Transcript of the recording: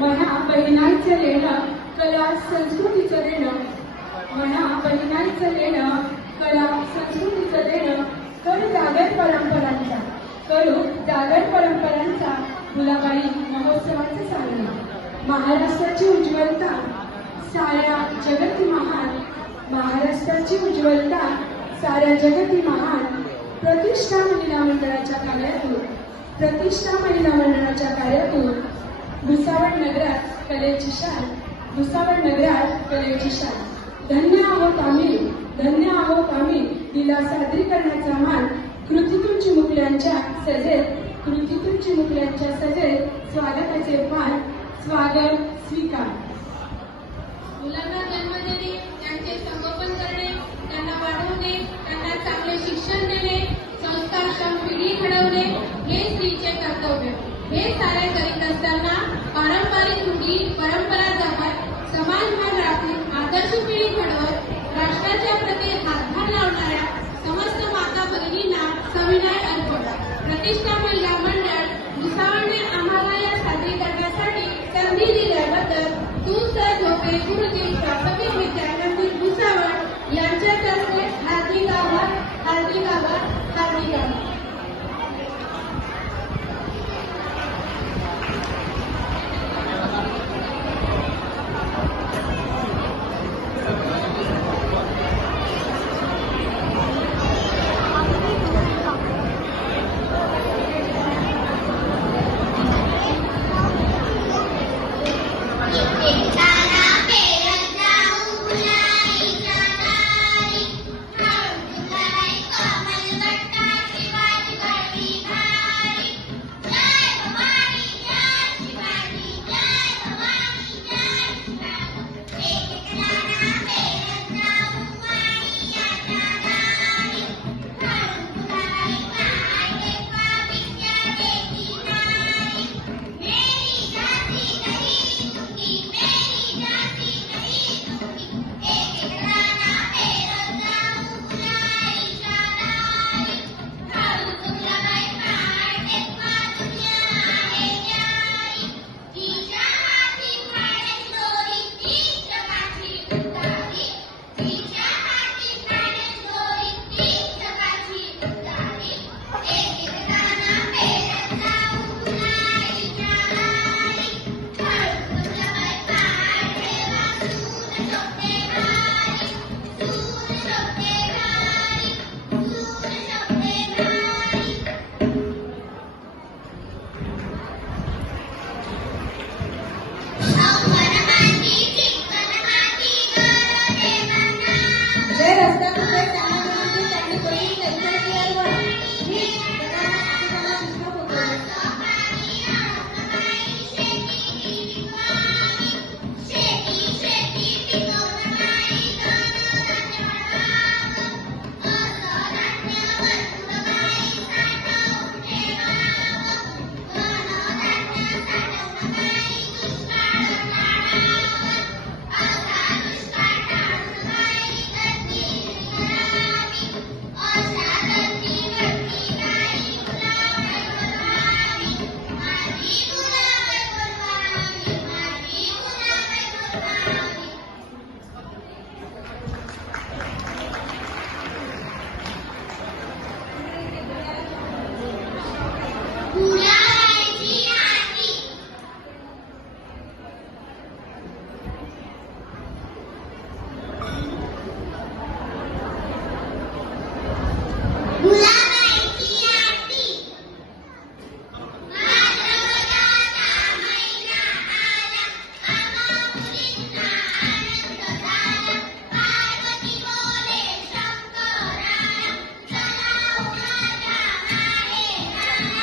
म्हणा बहिणाईचं लेणं कला संस्कृतीचं देणं म्हणा बहिणाईचं लेणं कला संस्कृतीचं देणं करू दागड परंपरांचा करू दागड परंपरांचा गुलाबाई महोत्सवाचं सांगणं महाराष्ट्राची उज्ज्वलता साऱ्या जगती महान. महाराष्ट्राची उज्ज्वलता साऱ्या जगती महान. प्रतिष्ठा महिला मंडळाच्या कार्यातून प्रतिष्ठा महिला मंडळाच्या कार्यातून भुसावळ नगरात कलेची शान भुसावळ नगरात कलेची शान धन्य आहोत आम्ही. धन्य आहोत आम्ही. तिला सादरीकरणाचा मान कृतीतून चिमुकल्यांच्या सजेत कृतीतून चिमुकल्यांच्या सजेत स्वागताचे मान स्वागत स्वीकार. मुलांना जन्म देणे त्यांचे संगोपन करणे त्यांना वाढवणे त्यांना चांगले शिक्षण देणे संस्कारक्षम पिढी घडवणे हे स्त्रीचे कर्तव्य. हे सारे करीत असताना पारंपरिक रूढी परंपरा जपत समाजभान राखून आदर्श पिढी घडवत राष्ट्राच्या प्रती हातभार लावणाऱ्या समस्त माता भगिनींना सविनय अर्पण. प्रतिष्ठा